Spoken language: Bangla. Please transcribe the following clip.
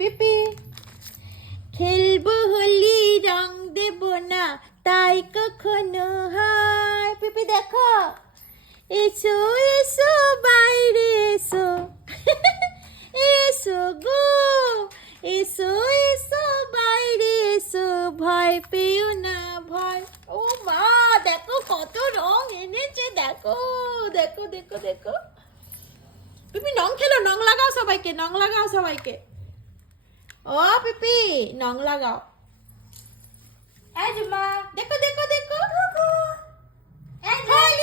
পিপি খেলবো হোলি রং দেব না তাই কখনো হয় পিপি দেখো এসো এসো বাইরে এসো এসো গো এসো এসো বাইরে এসো ভয় পেও না ভয় ও মা দেখো কত রং এনেছে দেখো দেখো দেখো দেখো পিপি নং খেলো নং লাগাও সবাইকে ও পিপি নং লাগাও এই জুমা দেখো দেখো দেখো এই হয়ে